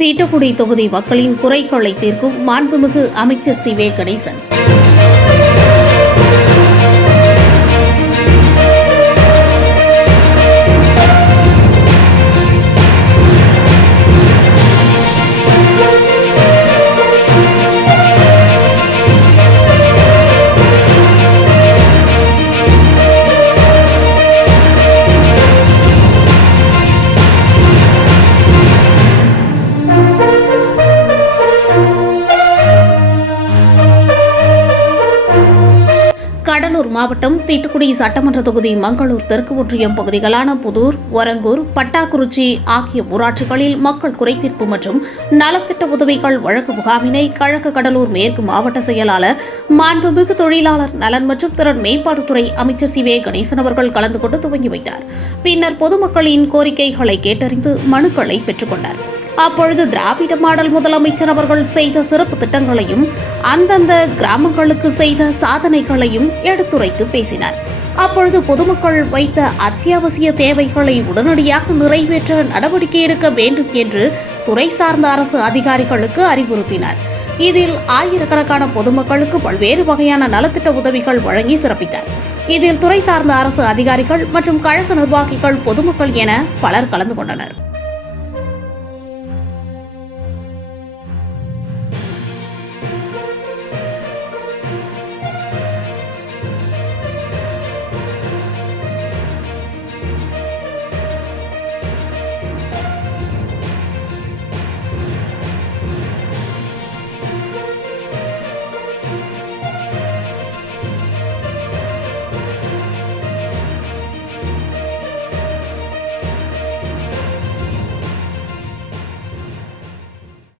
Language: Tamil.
தீட்டுக்குடி தொகுதி மக்களின் குறைகளை தீர்க்கும் மாண்புமிகு அமைச்சர் சி வே கணேசன். கடலூர் மாவட்டம் தீட்டுக்குடி சட்டமன்ற தொகுதி மங்களூர் தெற்கு ஒன்றியம் பகுதிகளான புதூர் ஒரங்கூர் பட்டாக்குறிச்சி ஆகிய ஊராட்சிகளில் மக்கள் குறைதீர்ப்பு மற்றும் நலத்திட்ட உதவிகள் வழக்கு முகாமினை கிழக்கு கடலூர் மேற்கு மாவட்ட செயலாளர் மாண்புமிகு தொழிலாளர் நலன் மற்றும் திறன் மேம்பாட்டுத்துறை அமைச்சர் சி வே கணேசன் அவர்கள் கலந்து கொண்டு துவங்கி வைத்தார். பின்னர் பொதுமக்களின் கோரிக்கைகளை கேட்டறிந்து மனுக்களை பெற்றுக்கொண்டார் அப்பொழுது திராவிட மாடல் முதலமைச்சர் அவர்கள் செய்த சிறப்பு திட்டங்களையும் அந்தந்த கிராமங்களுக்கு செய்த சாதனைகளையும் எடுத்துரைத்து பேசினார். அப்பொழுது பொதுமக்கள் வைத்த அத்தியாவசிய தேவைகளை உடனடியாக நிறைவேற்ற நடவடிக்கை எடுக்க வேண்டும் என்று துறை சார்ந்த அரசு அதிகாரிகளுக்கு அறிவுறுத்தினார். இதில் ஆயிரக்கணக்கான பொதுமக்களுக்கு பல்வேறு வகையான நலத்திட்ட உதவிகள் வழங்கி சிறப்பித்தார். இதில் துறை சார்ந்த அரசு அதிகாரிகள் மற்றும் கழக நிர்வாகிகள் பொதுமக்கள் என பலர் கலந்து கொண்டனர்.